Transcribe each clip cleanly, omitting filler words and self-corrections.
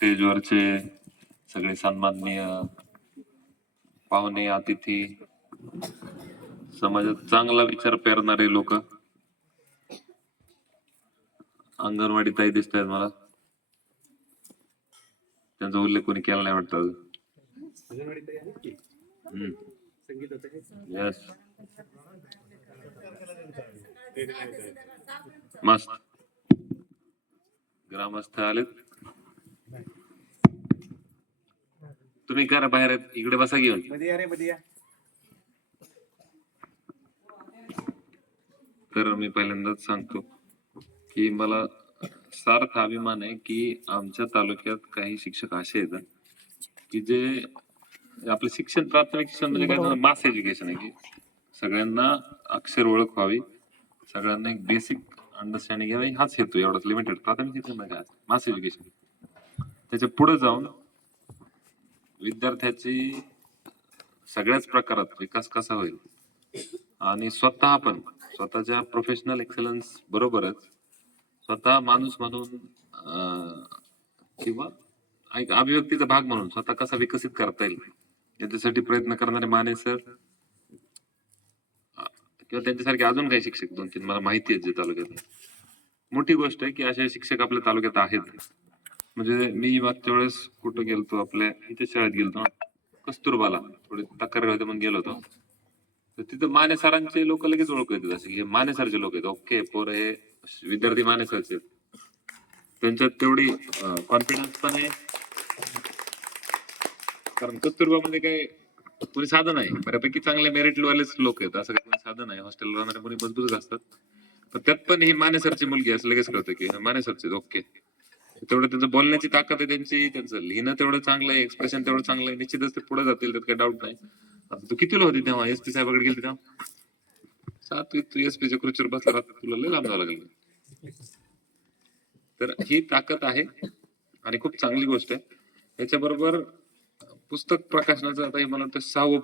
स्टेजवरचे सगळे सन्माननीय पाहुणे, अतिथी, समाजात चांगला विचार पेरणारे लोक, अंगणवाडी ताई दिसत आहेत मला, त्यांचा उल्लेख कोणी केला नाही वाटतं अजून. यस, मस्त. ग्रामस्थ आलेत. तुम्ही करा बाहेर, इकडे बसा घेऊन. तर मी पहिल्यांदाच सांगतो की मला सार्थ अभिमान आहे की आमच्या तालुक्यात काही शिक्षक असे आहेत की जे आपलं शिक्षण, प्राथमिक शिक्षण म्हणजे काय, मास एज्युकेशन आहे की सगळ्यांना अक्षर ओळख व्हावी, सगळ्यांना एक बेसिक अंडरस्टँडिंग यावी, हाच हेतू. एवढाच लिमिटेड प्राथमिक शिक्षण म्हणजे मास एज्युकेशन. त्याच्या पुढे जाऊन विद्यार्थ्याची सगळ्याच प्रकारात विकास कसा होईल आणि स्वतः पण स्वतःच्या प्रोफेशनल एक्सलन्स बरोबरच स्वतः माणूस म्हणून किंवा एक अभिव्यक्तीचा भाग म्हणून स्वतः कसा विकसित करता येईल याच्यासाठी प्रयत्न करणारे माने सर किंवा त्यांच्यासारखे अजून काही शिक्षक 2-3 मला माहिती आहेत जे तालुक्यात. मोठी गोष्ट आहे की असे शिक्षक आपल्या तालुक्यात आहेत. म्हणजे मी मागच्या वेळेस कुठं गेलतो, आपल्या इथे शाळेत गेलतो, कस्तुरबाला, थोडी तक्रार होते म्हणून गेलो होतो. तर तिथं माने सरांचे लोक लगेच ओळख येतात, असे की माने सरचे लोक आहेत. ओके, पोर हे विद्यार्थी माने सरचे, त्यांच्यात तेवढी कॉन्फिडन्स पण आहे. कारण कस्तुरबामध्ये काय कोणी साधन आहे, बऱ्यापैकी चांगले मेरिट वालेच लोक आहेत, असं काही कोणी साधन आहे. हॉस्टेल राहणारे कोणी मजबूत असतात, पण त्यात पण ही माने सरची मुलगी असं लगेच कळतं की माने सरचे. ओके, तेवढं त्यांचं बोलण्याची ताकद आहे त्यांची, त्यांचं लिहिणं तेवढं चांगलं आहे, एक्सप्रेशन तेवढं चांगलं आहे, निश्चितच ते पुढे जातील, त्यात काही डाऊट नाही. आता तू कितीला होती तेव्हा SP साहेबाकडे गेली तेव्हा? 7वीत तू SP च्या खुर्चीवर बसला राहता, तुला लय लांब जावं लागेल. तर ही ताकद आहे आणि खूप चांगली गोष्ट आहे. याच्याबरोबर पुस्तक प्रकाशनाचं आता हे मला वाटतं 6वं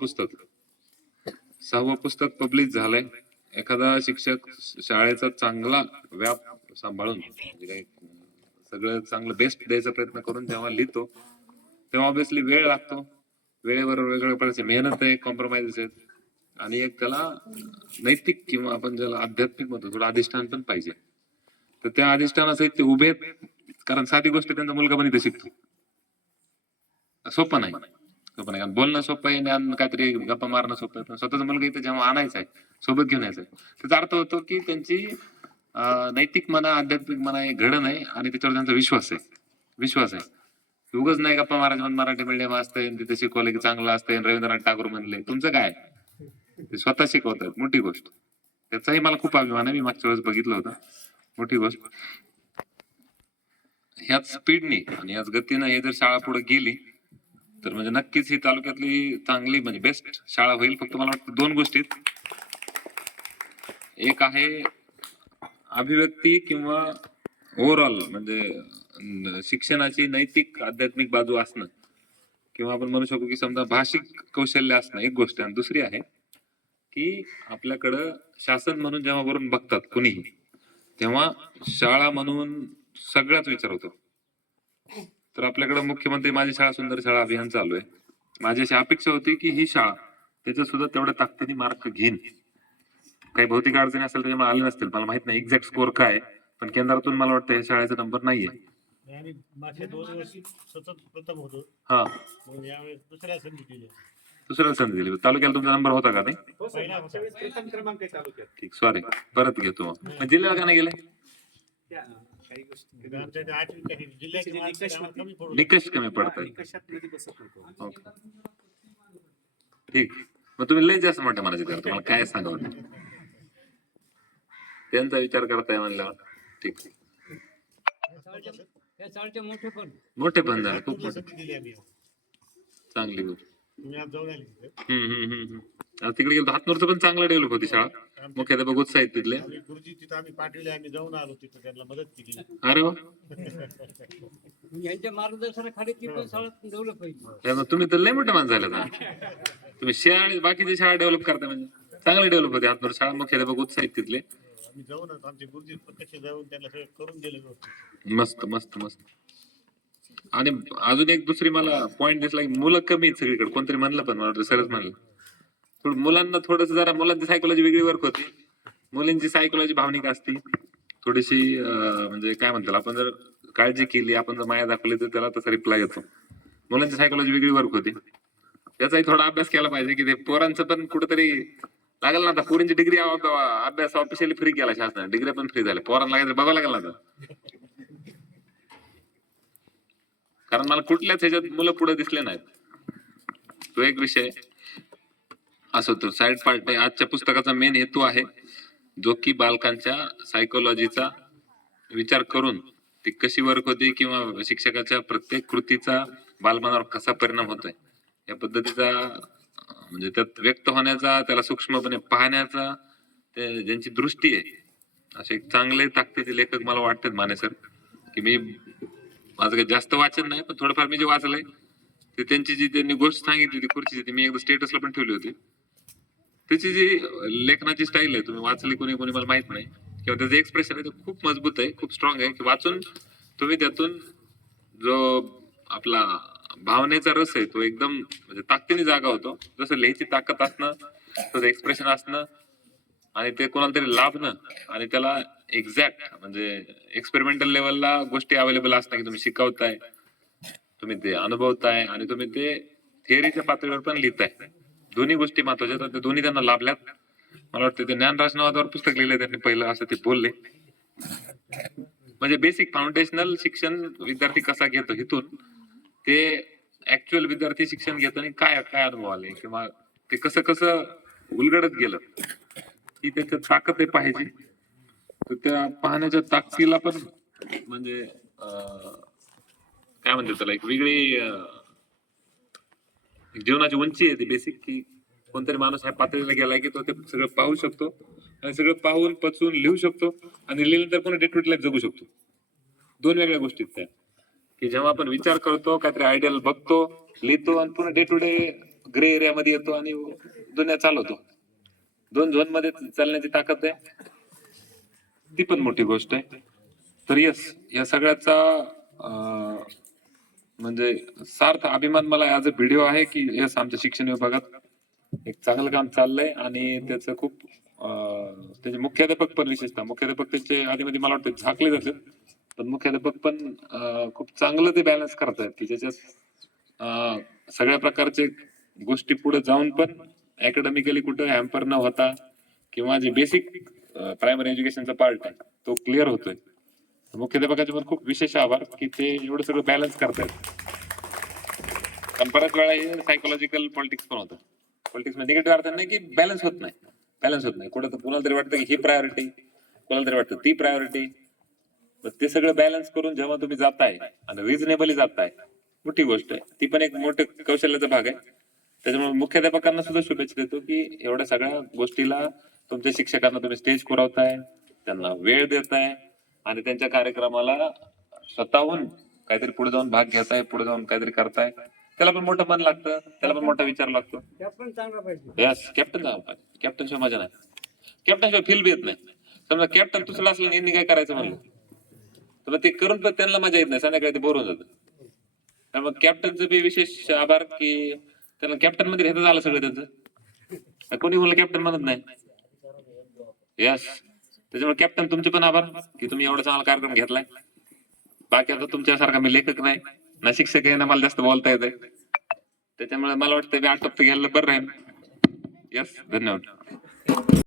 पुस्तक पब्लिश झालंय. एखादा शिक्षक शाळेचा चांगला व्याप सांभाळून म्हणजे काही सगळं चांगलं बेस्ट द्यायचा प्रयत्न करून जेव्हा लिहितो तेव्हा ऑब्विसली वेळ लागतो. वेळेबरोबर वेगवेगळ्या प्रकारची मेहनत आहे, कॉम्प्रोमाइजेस आहेत आणि एक त्याला नैतिक किंवा आपण ज्याला आध्यात्मिक म्हणतो थोडं अधिष्ठान पण पाहिजे. तर त्या अधिष्ठानासहित ते उभे आहेत. कारण साधी गोष्ट त्यांचा मुलगा पण इथे शिकतो, सोपं नाही. कारण बोलणं सोपं आहे आणि काहीतरी गप्पा मारणं सोपं आहे, पण स्वतःचा मुलगा इथे जेव्हा आणायचा आहे, सोबत घेऊन यायचा आहे, त्याचा अर्थ होतो की त्यांची नैतिक म्हणा, आध्यात्मिक म्हणा हे घडण आहे आणि त्याच्यावर त्यांचा विश्वास आहे. उगाच नाही गप्पा महाराज म्हणून मराठी मीडियम असते, तिथे शिकवलं की चांगलं असतं, रवींद्रनाथ टागोर म्हणले. तुमचं काय, ते स्वतः शिकवतात, मोठी गोष्ट. त्याचाही मला खूप अभिमान आहे. मी मागच्या वेळेस बघितलं होतं, मोठी गोष्ट. ह्याच स्पीडने आणि ह्याच गतीनं हे जर शाळा पुढे गेली तर म्हणजे नक्कीच ही तालुक्यातली चांगली म्हणजे बेस्ट शाळा होईल. फक्त मला वाटतं 2 गोष्टीत, एक आहे अभिव्यक्ती किंवा ओव्हरऑल म्हणजे शिक्षणाची नैतिक आध्यात्मिक बाजू असणं, किंवा आपण म्हणू शकू की समजा भाषिक कौशल्य असणं एक गोष्ट. आणि दुसरी आहे की आपल्याकडं शासन म्हणून जेव्हा वरून बघतात कुणीही, तेव्हा शाळा म्हणून सगळ्याच विचार होतो. तर आपल्याकडे मुख्यमंत्री माझी शाळा सुंदर शाळा अभियान चालू आहे. माझी अशी अपेक्षा होती की ही शाळा त्याच्यात सुद्धा तेवढ्या ताकदीने मार्क घेईन. काही भौतिक अडचणी असेल त्याच्यामुळे आले नसतील, मला माहित नाही एक्झॅक्ट स्कोर काय, पण केंद्रातून मला वाटतं या शाळेचा नंबर नाहीये. हा, दुसऱ्या संधी दिली. तालुक्याला तुमचा नंबर होता का? नाही, ठीक, सॉरी, परत घेतो. मग जिल्ह्याला का नाही गेले? निकष कमी पडतात. ठीक, मग तुम्ही लय जास्त मोठ्या मनाचे करा, तुम्हाला काय सांगावं, त्यांचा विचार करताय म्हणल्यावर ठीक. मोठे पण झाले, खूप मोठे, चांगली गोष्ट. तिकडे गेलो हातनूरचं पण चांगलं डेव्हलप होती शाळा, मुख्याध्यापक उत्साहित तिथले. अरे वा, यांच्या मार्गदर्शनाखाली तुम्ही तर लय मोठे माणसं झाले ना. तुम्ही शाळा बाकीच्या शाळा डेव्हलप करता म्हणजे चांगले डेव्हलप होते. हातनूर शाळा मुख्याध्यापक उत्साहित तिथले. मस्त मस्त मस्त. आणि अजून एक दुसरी मला पॉइंट दिसला की मुलं कमी आहेत सगळीकडे. कोणतरी म्हणलं पण मला वाटतं सरच म्हणलं. थोडं मुलांना थोडस जरा मुलांची सायकोलॉजी वेगळी वर्क होती. मुलींची सायकोलॉजी भावनिक असती थोडीशी. म्हणजे काय म्हणतात, आपण जर काळजी केली, आपण जर माया दाखवली तर त्याला तसा रिप्लाय येतो. मुलांची सायकोलॉजी वेगळी वर्क होती. त्याचाही थोडा अभ्यास केला पाहिजे की ते पोरांचं पण कुठेतरी लागेल ना. आता पोरींची डिग्री अभ्यास ऑफिशियली फ्री केला शासनाने, डिग्री पण फ्री झाल्या. पोरांना लागायचं बघावं लागेल ना आता. कारण मला कुठल्याच ह्याच्यात मुलं पुढे दिसले नाहीत. तो एक विषय असो. तो साइड पार्ट आहे. आजच्या पुस्तकाचा मेन हेतू आहे जो की बालकांच्या सायकोलॉजीचा विचार करून ती कशी वर्क होते किंवा शिक्षकाच्या प्रत्येक कृतीचा बालमनावर कसा परिणाम होतोय या पद्धतीचा, म्हणजे त्यात व्यक्त होण्याचा, त्याला सूक्ष्मपणे पाहण्याचा, ते ज्यांची दृष्टी आहे असे एक चांगले ताकदीचे लेखक मला वाटतात माने सर. की मी माझं काही जास्त वाचन नाही पण थोडंफार मी जे वाचलंय ते त्यांची जी त्यांनी गोष्ट सांगितली ती खुर्चीची, ती मी एकदा स्टेटसला पण ठेवली होती. त्याची जी लेखनाची स्टाईल आहे, तुम्ही वाचली कोणी कोणी मला माहित नाही, किंवा त्याचं एक्सप्रेशन आहे ते खूप मजबूत आहे, खूप स्ट्रॉंग आहे. की वाचून तुम्ही त्यातून जो आपला भावनेचा रस आहे तो एकदम म्हणजे ताकदीने जागा होतो. जसं लिहायची ताकद असणं, तसं एक्सप्रेशन असणं, आणि ते कोणाला तरी लाभणं, आणि त्याला एक्झॅक्ट म्हणजे एक्सपेरिमेंटल लेवलला गोष्टी अवेलेबल असतात की तुम्ही शिकवताय, तुम्ही ते अनुभवताय, आणि तुम्ही ते थिअरीच्या पातळीवर पण लिहिताय. दोन्ही गोष्टी महत्वाच्या आहेत. ते दोन्ही त्यांना लाभल्यात. मला वाटतं ते ज्ञानराज नावावर पुस्तक लिहिलंय त्यांनी पहिलं, असं ते बोलले. म्हणजे बेसिक फाउंडेशनल शिक्षण विद्यार्थी कसा घेतो इथून ते ऍक्च्युअल विद्यार्थी शिक्षण घेतो आणि काय काय अनुभव आले किंवा ते कसं कसं उलगडत गेलं ही त्याच्यात ताकद पाहिजे. तर त्या पाहण्याच्या ताकदीला पण म्हणजे काय म्हणतात त्याला, एक वेगळी जीवनाची उंची आहे ती बेसिक. की कोणतरी माणूस ह्या पातळीला गेलाय की तो ते सगळं पाहू शकतो आणि सगळं पाहून पचवून लिहू शकतो, आणि लिहिल्यानंतर पुन्हा डे टू डे लाईफ जगू शकतो. दोन वेगळ्या गोष्टी त्या, की जेव्हा आपण विचार करतो, काहीतरी आयडियल बघतो, लिहितो, आणि पुन्हा day to day grey area मध्ये येतो आणि दुनिया चालवतो. दोन झोन मध्ये चालण्याची ताकद आहे, ती पण मोठी गोष्ट आहे. तर यस, या सगळ्याचा म्हणजे सार्थ अभिमान मला ऍज अ व्हिडिओ आहे की यस, आमच्या शिक्षण विभागात एक चांगलं काम चाललंय. आणि त्याचं खूप त्याचे मुख्याध्यापक पण, विशेषतः मुख्याध्यापक त्याचे आधीमध्ये मला वाटतं झाकले जातात, पण मुख्याध्यापक पण खूप चांगलं ते बॅलन्स करतात की ज्याच्यात सगळ्या प्रकारचे गोष्टी पुढे जाऊन पण अकॅडमिकली कुठं हॅम्पर न होता, किंवा जे बेसिक प्रायमरी एज्युकेशनचा पार्ट आहे तो क्लिअर होतोय. मुख्याध्यापकाचे पण खूप विशेष आभार की ते एवढं सगळं बॅलन्स करतायत. पण बऱ्याच वेळा हे सायकोलॉजिकल पॉलिटिक्स पण होतं. पॉलिटिक्स मध्ये निगेटिव्ह अर्थ नाही की बॅलन्स होत नाही, बॅलन्स होत नाही. कुठं कुणाला तरी वाटतं की ही प्रायोरिटी, कोणाला तरी वाटतं ती प्रायोरिटी. ते सगळं बॅलन्स करून जेव्हा तुम्ही जाताय आणि रिझनेबली जाताय, मोठी गोष्ट आहे. ती पण एक मोठे कौशल्याचा भाग आहे. त्याच्यामुळे मुख्याध्यापकांना सुद्धा शुभेच्छा देतो की एवढ्या सगळ्या गोष्टीला तुमच्या शिक्षकांना तुम्ही स्टेज पुरवताय, त्यांना वेळ देताय, आणि त्यांच्या कार्यक्रमाला स्वतःहून काहीतरी पुढे जाऊन भाग घेताय, पुढे जाऊन काहीतरी करताय. त्याला पण मोठं मन लागतं, त्याला पण मोठा विचार लागतो. कॅप्टन चांगला पाहिजे. यस, कॅप्टन चांगला पाहिजे. कॅप्टन शिवाय मजा नाही. कॅप्टन शिवाय फील बी येत नाही. समजा कॅप्टन तुझं असलं यांनी काय करायचं म्हणलं तर मग ते करून पण त्यांना मजा येत नाही, संध्याकाळी ते बोर होऊन जातं. त्यामुळे कॅप्टनचं बी विशेष आभार की त्यांना कॅप्टन मध्ये घेतच आलं सगळं त्यांचं. कोणी मला कॅप्टन म्हणत नाही. यस, त्याच्यामुळे कॅप्टन तुमचे पण आभार की तुम्ही एवढा चांगला कार्यक्रम घेतलाय. बाकी आता तुमच्यासारखा मी लेखक नाही ना शिक्षक आहे ना मला जास्त बोलता येते, त्याच्यामुळे मला वाटतं मी आटोपत घ्यायला बरं राहील. यस, धन्यवाद.